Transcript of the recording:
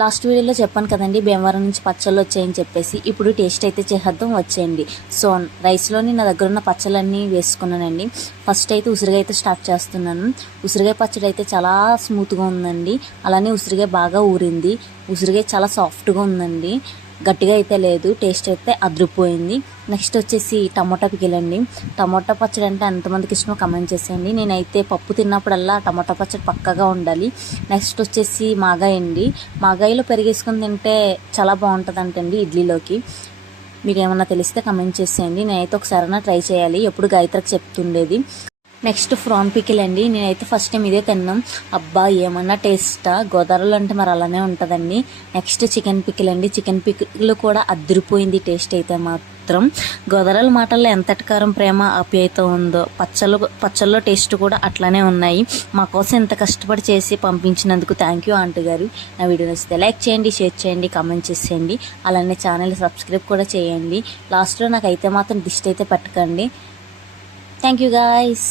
Last వీడియోలో చెప్పాను కదండి, భీమవరం నుంచి పచ్చళ్ళు వచ్చాయని చెప్పేసి. ఇప్పుడు టేస్ట్ అయితే చేద్దాం వచ్చేయండి. సో రైస్లోని నా దగ్గర ఉన్న పచ్చళ్ళన్నీ వేసుకున్నానండి. ఫస్ట్ అయితే ఉసిరిగాయ అయితే స్టార్ట్ చేస్తున్నాను. ఉసిరిగాయ పచ్చడి అయితే చాలా స్మూత్గా ఉందండి. అలానే ఉసిరిగాయ బాగా ఊరింది. ఉసిరిగాయ చాలా సాఫ్ట్గా ఉందండి, గట్టిగా అయితే లేదు. టేస్ట్ అయితే అదిరిపోయింది. నెక్స్ట్ వచ్చేసి టమోటా పికిల్ అండి. టమోటా పచ్చడి అంటే ఎంతమందికి ఇష్టమో కమెంట్ చేసేయండి. నేనైతే పప్పు తిన్నప్పుడల్లా టమోటా పచ్చడి పక్కగా ఉండాలి. నెక్స్ట్ వచ్చేసి మాగాయ అండి. మాగాయలో పెరిగేసుకొని తింటే చాలా బాగుంటుంది అంటండి ఇడ్లీలోకి. మీకు ఏమన్నా తెలిస్తే కమెంట్ చేసేయండి. నేనైతే ఒకసారైనా ట్రై చేయాలి, ఎప్పుడు గాయత్రికి చెప్తుండేది. నెక్స్ట్ ఫ్రాన్ పికిల్ అండి. నేనైతే ఫస్ట్ టైం ఇదే తిన్నాం. అబ్బా ఏమన్నా టేస్టా, గోదావరిలో అంటే మరి అలానే ఉంటుందండి. నెక్స్ట్ చికెన్ పికిల్ అండి. చికెన్ పికిల్ కూడా అదిరిపోయింది టేస్ట్ అయితే మాత్రం. గోదావరి మాటల్లో ఎంత ఎటకారం ప్రేమ ఆప్యాయత ఉందో పచ్చళ్ళలో టేస్ట్ కూడా అట్లానే ఉన్నాయి. మా కోసం ఇంత కష్టపడి చేసి పంపించినందుకు థ్యాంక్ యూ ఆంటీ గారు. నా వీడియో నచ్చితే లైక్ చేయండి, షేర్ చేయండి, కామెంట్ చేసేయండి. అలానే ఛానల్ సబ్స్క్రైబ్ కూడా చేయండి. లాస్ట్లో నాకైతే మాత్రం దిష్టి అయితే పెట్టకండి. Thank you guys.